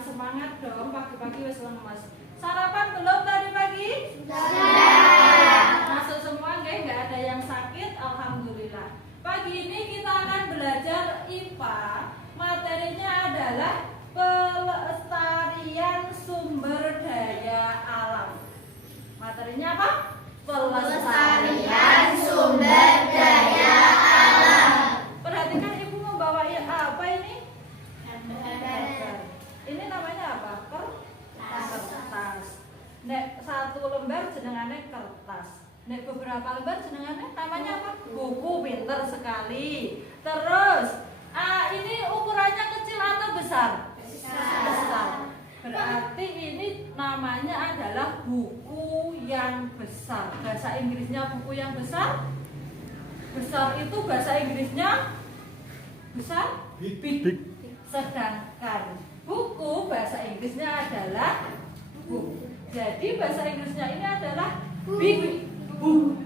yang semangat dong, pagi-pagi wis lemes. Sarapan belum tadi pagi? Sudah. Masuk semua nggak ada yang sakit, alhamdulillah. Pagi ini kita akan belajar IPA. Materinya adalah pelestarian sumber daya alam. Materinya apa? Pelestarian sumber daya alam. Perhatikan ibu membawa apa ini? Gambar. Ini namanya apa? Kertas. Nek satu lembar jenengane kertas. Nek beberapa lembar jenengane namanya apa? Buku. Pinter sekali. Terus, ini ukurannya kecil atau besar? Besar. Berarti ini namanya adalah buku yang besar. Bahasa Inggrisnya buku yang besar. Besar itu bahasa Inggrisnya besar? Big. Sedangkan buku bahasa Inggrisnya adalah book. Jadi bahasa Inggrisnya ini adalah big book.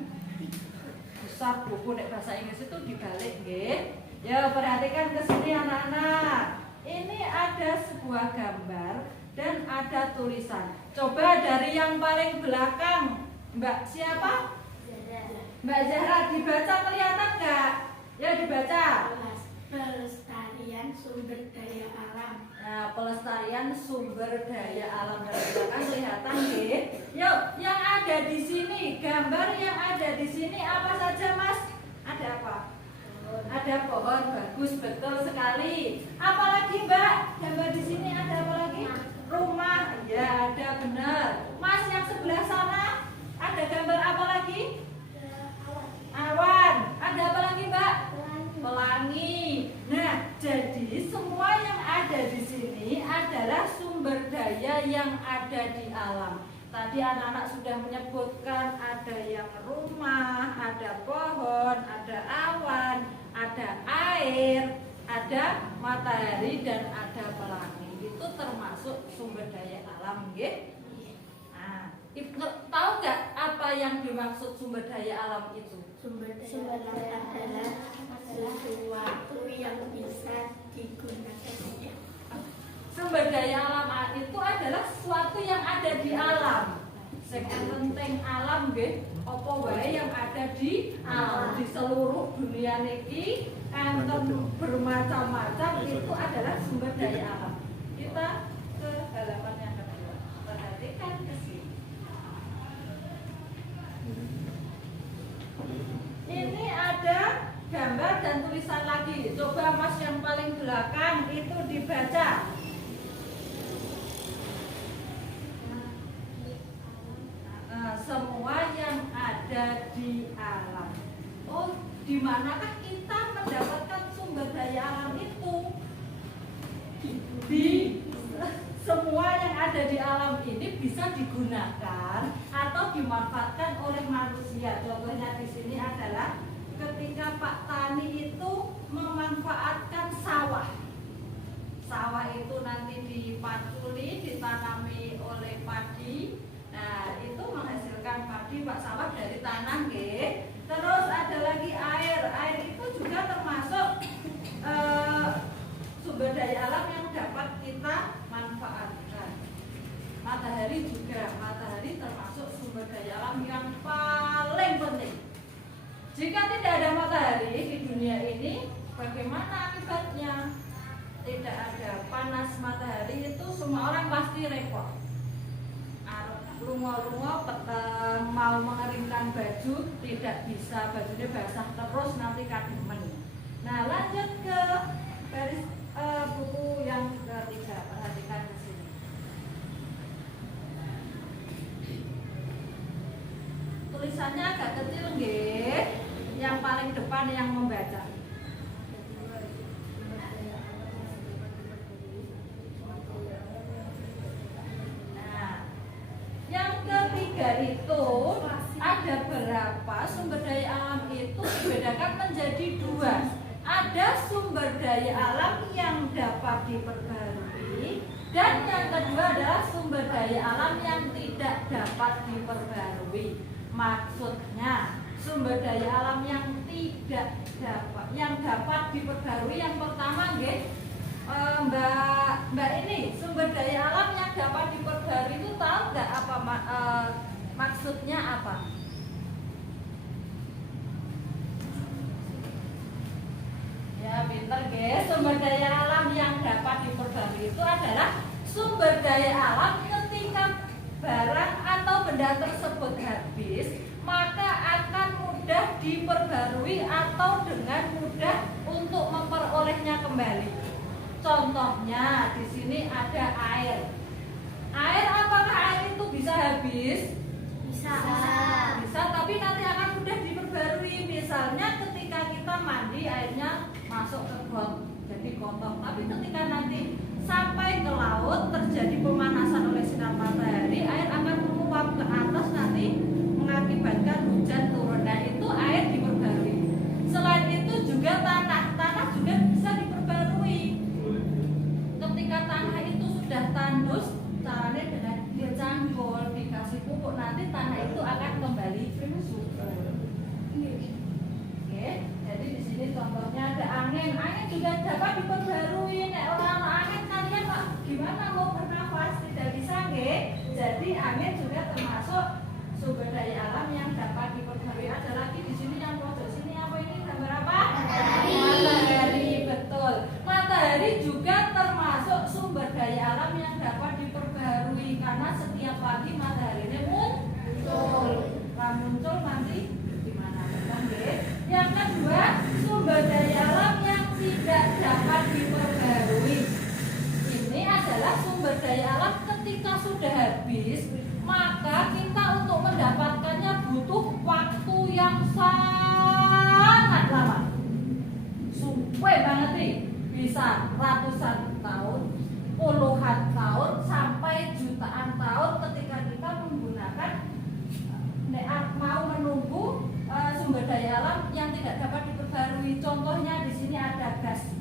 Besar buku, nek bahasa Inggris itu dibalik nggih. Ya, perhatikan ke sini anak-anak. Ini ada sebuah gambar dan ada tulisan. Coba dari yang paling belakang, Mbak siapa? Mbak Zahra, dibaca kelihatan nggak? Ya dibaca. Pelestarian sumber daya alam. Nah, pelestarian sumber daya alam dari belakang kelihatan nggih. Yuk, yang ada di sini, gambar yang ada di sini apa saja, Mas? Ada apa? Ada pohon, bagus, betul sekali. Apalagi, Mbak? Gambar di sini ada apa lagi? Rumah. Ya, ada benar. Mas yang sebelah sana ada gambar apa lagi? Awan. Ada apa lagi, Mbak? Pelangi. Nah, jadi semua yang ada di sini adalah sumber daya yang ada di alam. Tadi anak-anak sudah menyebutkan ada yang rumah, ada pohon, ada awan, ada air, ada matahari dan ada pelangi. Itu termasuk sumber daya alam, nggih? Nah, tahu nggak apa yang dimaksud sumber daya alam itu? Sumber daya alam adalah sesuatu yang bisa digunakan. Sumber daya alam itu adalah sesuatu yang ada di alam. Sing penting alam nggih, apa wae yang ada di alam di seluruh dunia niki enten bermacam-macam itu adalah sumber daya alam. Kita ke halaman yang kedua. Perhatikan ke sini. Ini ada gambar dan tulisan lagi. Coba Mas yang paling belakang itu dibaca. Semua yang ada di alam. Oh, di manakah kita mendapatkan sumber daya alam itu? Di semua yang ada di alam ini bisa digunakan atau dimanfaatkan oleh manusia. Contohnya di sini adalah ketika Pak Tani itu memanfaatkan sawah. Sawah itu nanti dipaculi, ditanami oleh padi. Nah, itu menghasilkan padi, Pak, sawah dari tanah, nggih. Terus ada lagi air. Air itu juga termasuk sumber daya alam yang dapat kita manfaatkan. Matahari juga, matahari termasuk sumber daya alam yang paling penting. Jika tidak ada matahari di dunia ini, bagaimana akibatnya? Tidak ada panas matahari itu semua orang pasti repot. Lungo-lungo peteng mau mengeringkan baju tidak bisa, bajunya basah terus nanti kademen. Nah, lanjut ke baris buku yang ketiga. Perhatikan di sini. Tulisannya agak kecil nggih. Yang paling depan yang membaca. Itu ada berapa sumber daya alam itu dibedakan menjadi dua. Ada sumber daya alam yang dapat diperbarui dan yang kedua adalah sumber daya alam yang tidak dapat diperbarui. Maksudnya sumber daya alam yang tidak dapat, yang dapat diperbarui yang pertama nggih, Mbak ini sumber daya pinter guys. Sumber daya alam yang dapat diperbarui itu adalah sumber daya alam ketika barang atau benda tersebut habis, maka akan mudah diperbarui atau dengan mudah untuk memperolehnya kembali. Contohnya di sini ada air. Air, apakah air itu bisa habis? Bisa. Bisa, tapi nanti akan mudah diperbarui. Misalnya ketika kita mandi, airnya masuk ke got, jadi kotor. Tapi ketika nanti sampai ke laut, terjadi pemanasan oleh sinar matahari, air akan menguap ke atas, nanti mengakibatkan hujan turun. Nah, itu air diperbarui. Selain itu juga tanah juga bisa diperbarui. Ketika tanah itu sudah tandus, caranya dengan dicanggol, dikasih pupuk, nanti tanah itu akan kembali subur. Oke, jadi di sini contohnya ada angin. Angin juga dapat diperbarui. Nek orang angin kalian gimana mau bernafas? Tidak bisa, nggih. Jadi angin juga termasuk sumber daya alam yang dapat diperbarui. Ada lagi di sini yang pojok sini apa ini? Gambar apa? Matahari, betul. Matahari juga termasuk sumber daya alam yang dapat diperbarui karena setiap pagi mataharinya muncul. Muncul nanti gimana? Yang kedua, sumber daya alam yang tidak dapat diperbarui. Ini adalah sumber daya alam ketika sudah habis, maka kita untuk mendapatkannya butuh waktu yang sangat lama. Suwe banget nih, bisa ratusan tahun, puluhan tahun, sampai jutaan tahun ketika kita menggunakan mau menunggu sumber daya alam yang tidak dapat diperbarui. Contohnya di sini ada gas.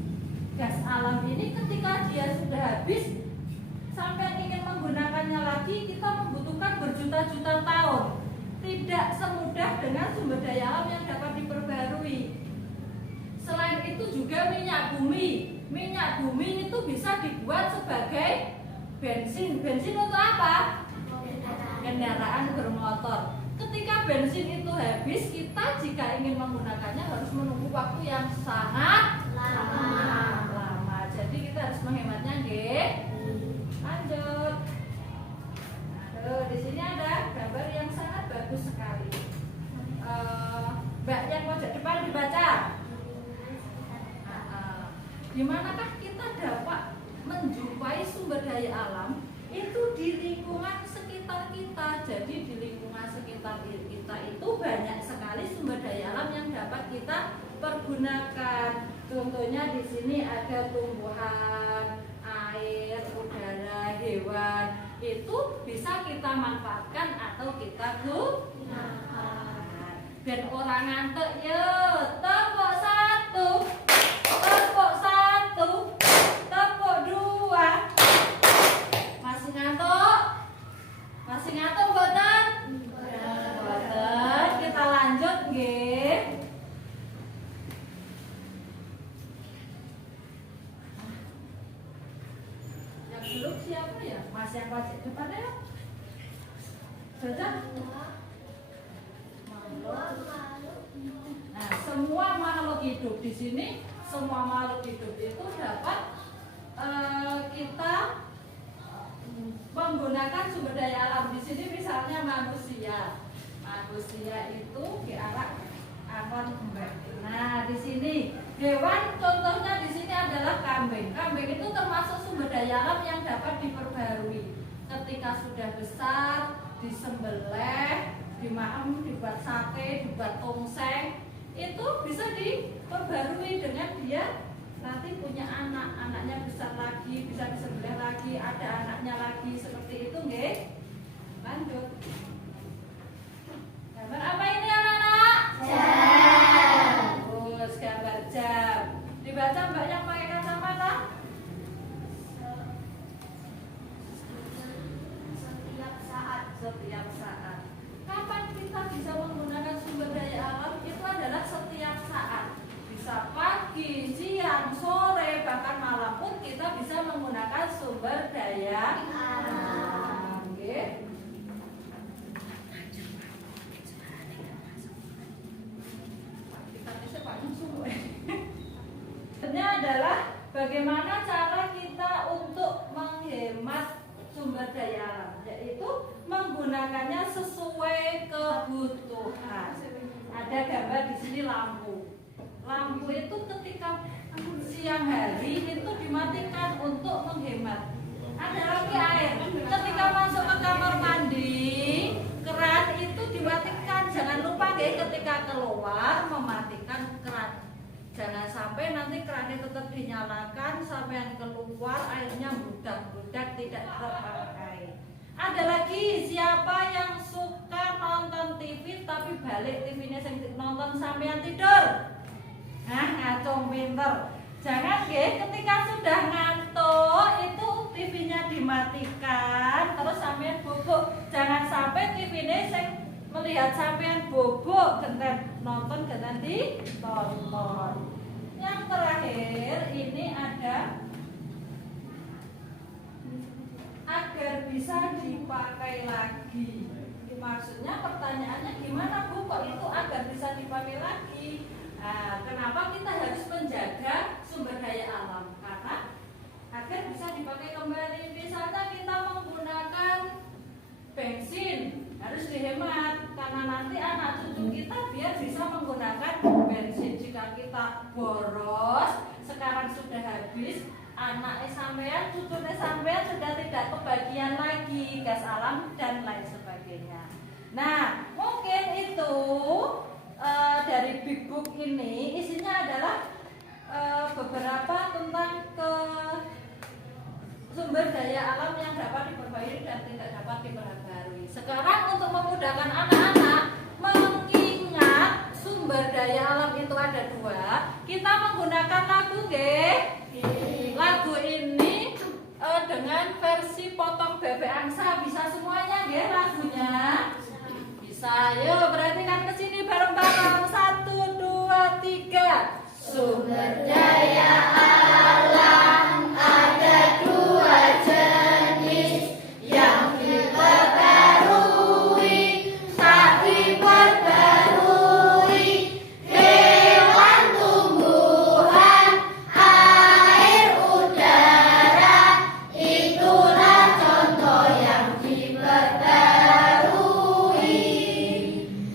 Gas alam ini ketika dia sudah habis, sampai ingin menggunakannya lagi, kita membutuhkan berjuta-juta tahun. Tidak semudah dengan sumber daya alam yang dapat diperbarui. Selain itu juga minyak bumi. Minyak bumi itu bisa dibuat sebagai bensin. Bensin untuk apa? Kendaraan bermotor. Ketika bensin itu habis, kita jika ingin menggunakannya harus menunggu waktu yang sangat lama. Jadi kita harus menghematnya, nggih. Lanjut. Di sini ada gambar yang sangat bagus sekali. Mbak yang pojok depan dibaca. Dimanakah kita dapat menjumpai sumber daya alam? Itu di lingkungan sekitar kita. Jadi di lingkungan sekitar kita itu banyak sekali sumber daya alam yang dapat kita pergunakan. Contohnya di sini ada tumbuhan, air, udara, hewan. Itu bisa kita manfaatkan atau kita gunakan. Dan orang ngantuk, yo, tepuk satu, tepuk satu, tepuk dua. Masih ngantuk? Masih ngantuk, boten? Boten. Kita lanjut, nggih. Yang belum siapa ya? Mas yang pojok depan ya? Baca. Nah, semua makhluk hidup di sini, semua makhluk hidup itu dapat kita menggunakan sumber daya alam. Di sini misalnya manusia. Manusia itu diarak akan kembang. Nah, di sini hewan contohnya di sini adalah kambing. Kambing itu termasuk sumber daya alam yang dapat diperbarui. Ketika sudah besar, disembelih, dimaem, dibuat sate, dibuat tongseng, itu bisa diperbarui dengan dia nanti punya anak, anaknya besar lagi, bisa disembelih lagi, ada anaknya lagi, seperti itu, nggih. Lanjut. Gambar apa ini, anak-anak? Jam. Terus gambar jam. Dibaca Mbak yang pakai kacamata. Setiap saat. Setiap saat. Kapan kita bisa menggunakan sumber daya alam? Itu adalah setiap saat. Bisa pagi, siang, sore, bahkan malam pun kita bisa menggunakan sumber daya alam. Oke. Kita bisa Pak Musuh. Sebenarnya sumber daya alam, yaitu menggunakannya sesuai kebutuhan. Ada gambar di sini lampu. Lampu itu ketika siang hari itu dimatikan untuk menghemat. Ada lagi air. Ketika masuk ke kamar mandi, keran itu dimatikan. Jangan lupa ketika keluar mematikan keran. Jangan sampai nanti kerannya tetap dinyalakan sampai keluar airnya budak-budak tidak terpakai. Ada lagi, siapa yang suka nonton TV tapi balik TV-nya nonton sampean tidur? Nah, ngacung pinter. Jangan ketika sudah ngantuk itu TV-nya dimatikan terus sampean bubuk. Jangan sampai TV-nya melihat sampean bobok genten nonton genten ditonton. Yang terakhir ini ada agar bisa dipakai lagi. Maksudnya pertanyaannya gimana Bu kok itu agar bisa dipakai lagi? Nah, kenapa kita harus menjaga sumber daya alam? Karena agar bisa dipakai kembali. Misalnya kita menggunakan bensin harus dihemat karena nanti anak cucu kita biar bisa menggunakan bensin. Jika kita boros sekarang sudah habis, anak sampean, cucu sampean sudah tidak kebagian lagi gas alam dan lain sebagainya. Nah, mungkin itu dari Big Book ini isinya adalah beberapa tentang sumber daya alam yang dapat diperbaiki dan tidak dapat diperbarui. Sekarang untuk memudahkan anak-anak mengingat sumber daya alam itu ada dua, kita menggunakan lagu lagu ini dengan versi potong bebek angsa. Bisa semuanya lagunya? Bisa. Yuk perhatikan ke sini bareng-bareng. 1, 2, 3. Sumber daya alam ada dua jenis, yang diperbarui tak diperbarui. Hewan, tumbuhan, air, udara, itulah contoh yang diperbarui.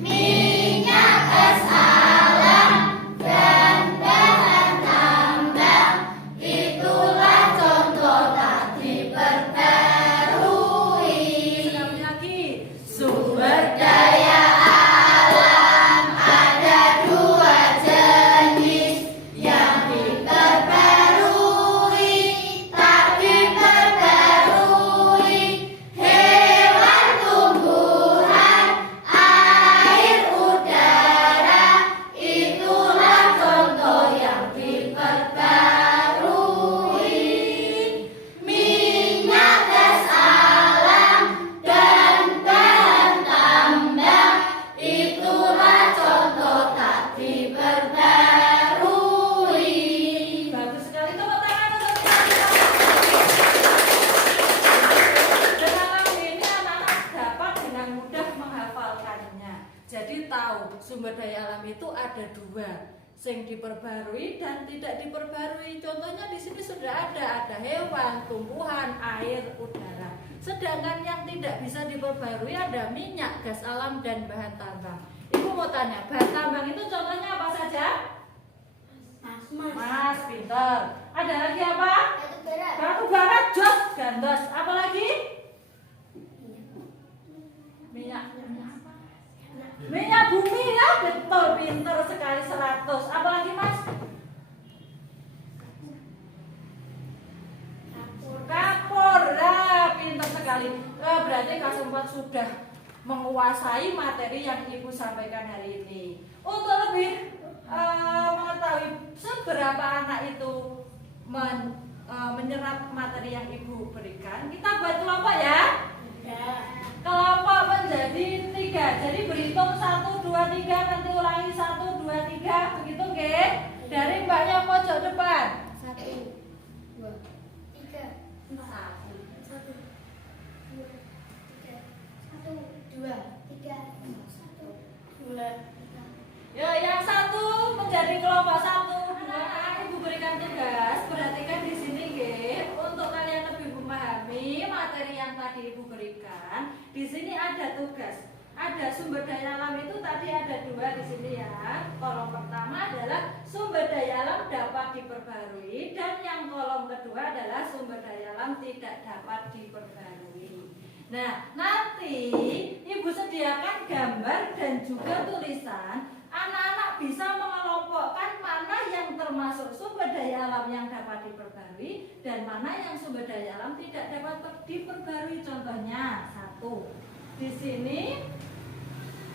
Minyak, gas alam, dan bahan tambang, itulah contoh tak diperbarui. Sekali lagi, sumber daya alam ada dua jenis, yang diperbarui tak diperbarui. Hewan, tumbuhan, air, udara, itulah contoh yang diperbarui. Minyak, gas alam, dan bahan tambang, itulah contoh tak diperbarui. Bagus sekali, tepuk tangan untuk dengan lagu ini anak-anak dapat dengan mudah menghafalkannya. Jadi tahu sumber daya alam itu ada dua, yang diperbarui dan tidak diperbarui. Contohnya di sini sudah ada hewan, tumbuhan, air, udara. Sedangkan yang tidak bisa diperbarui ada minyak, gas alam, dan bahan tambang. Ibu mau tanya, bahan tambang itu contohnya apa saja? Mas, pinter. Ada lagi apa? Batu bara, jos, gandos. Apa lagi? Minyak bumi ya, betul, pinter sekali 100. Apa lagi Mas? Kapur, pinter sekali. Berarti Kak Sempat sudah menguasai materi yang Ibu sampaikan hari ini. Untuk lebih mengetahui seberapa anak itu menyerap materi yang Ibu berikan, kita buat kelompok ya. Kelompok menjadi 3. Jadi berhitung 1, 2, 3, nanti ulangi 1, 2, 3, begitu nggih? Dari mbaknya pojok depan. 1, 2, 3, 4, 1, 2, 3. Ya, yang satu menjadi kelompok 1, 2. Ibu berikan tugas. Perhatikan di sini nggih, untuk kalian lebih memahami materi yang yang tadi Ibu berikan, di sini ada tugas. Ada sumber daya alam itu tadi ada 2 di sini ya. Kolom pertama adalah sumber daya alam dapat diperbarui dan yang kolom kedua adalah sumber daya alam tidak dapat diperbarui. Nah, nanti Ibu sediakan gambar dan juga tulisan. Anak-anak bisa mengelompokkan mana yang termasuk sumber daya alam yang dapat diperbarui dan mana yang sumber daya alam tidak dapat diperbarui. Contohnya 1. Di sini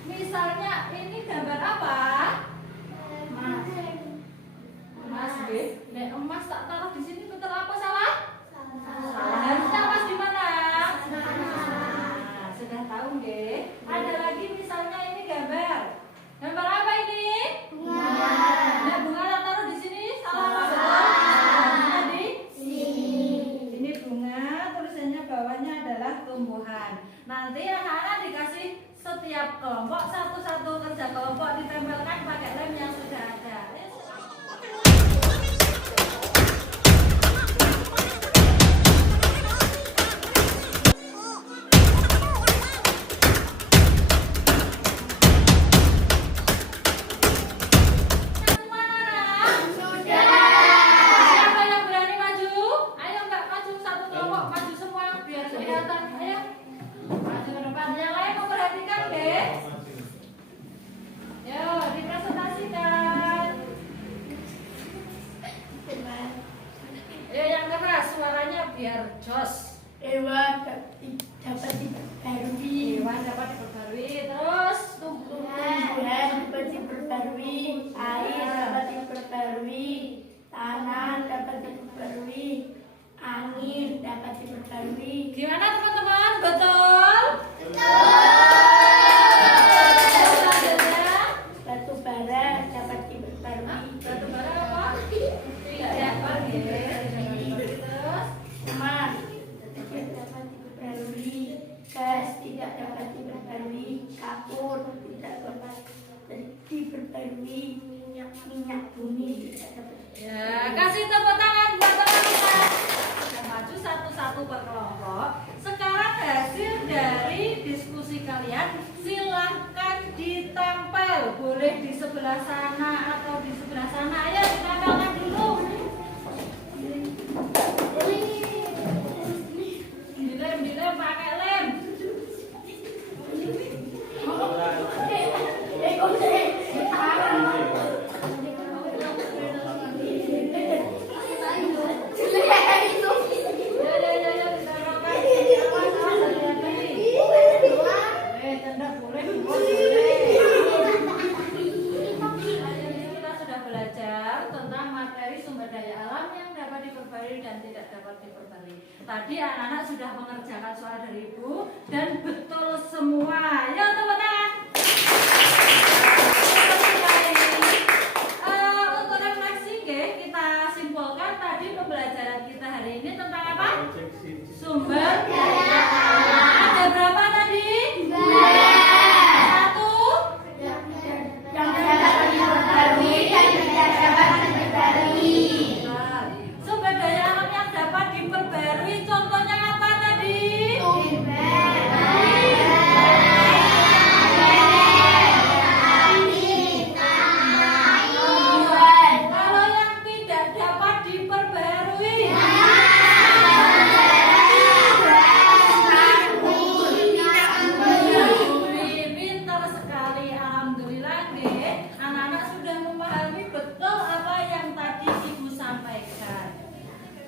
misalnya ini gambar apa? Emas. Emas, B. Nek emas tak taruh di sini betul apa salah? Salah. Harusnya emas di mana? Nah, sudah tahu, nggih. Ada lagi misalnya ini gambar. Gambar apa ini? Bunga. Nah, bunga tak taruh di sini salah apa betul? Salah di sini. Ini bunga, tulisannya bawahnya adalah tumbuhan. Nanti anak-anak dikasih setiap kelompok satu-satu kerja kelompok ditempelkan pakai lem yang sudah ada. Siapa yang berani maju? Ayo Mbak maju satu kelompok, maju semua biar kelihatan. Ayo. Maju ke depan. Yang lain memperhatikan deh. Yo, dipresentasikan. Ayo yang keras suaranya biar jos. Hewan dapat diperbarui. Hewan dapat diperbarui. Terus Tumbuhan dapat diperbarui. Air dapat diperbarui. Tanah dapat diperbarui. Angin dapat diperbarui. gimana teman-teman? Betul? Selanjutnya Batu bara dapat diperbarui. batu bara apa? Tidak dapat Terus Emas tidak dapat diperbarui. Gas tidak dapat diperbarui. Kapur tidak dapat diperbarui. Minyak bumi tidak dapat. ya, kasih tepuk tangan buat teman-teman. Sudah maju satu-satu per kelompok. Sekarang hasil dari diskusi kalian silahkan ditempel. Boleh di sebelah sana atau di sebelah sana. Ayo ditempelkan dulu. Dilem pakai lem. Ya, ditempelkan. Boleh, tanda boleh, kita sudah belajar tentang materi sumber daya alam yang dapat diperbarui dan tidak dapat diperbarui. Tadi anak-anak sudah mengerjakan soal dari Ibu dan betul semua. Ya, tepuk tangan. Untuk refleksi, kita simpulkan tadi pembelajaran kita hari ini tentang apa? Sumber daya alam. Ada berapa tadi? 1. Yang dapat diperbarui dan tidak dapat diperbarui. Sumber daya alam yang dapat diperbarui contohnya apa tadi? Kalau yang tidak dapat diperbarui, pintar sekali, alhamdulillah nggih. Anak-anak sudah memahami betul apa yang tadi Ibu sampaikan.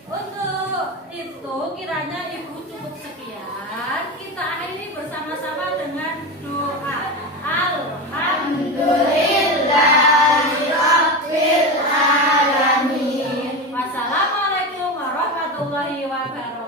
Untuk itu kiranya Ibu cukup sekian. Kita akhiri bersama-sama dengan doa. Alhamdulillahirabbil alamin. Wassalamualaikum warahmatullahi wabarakatuh.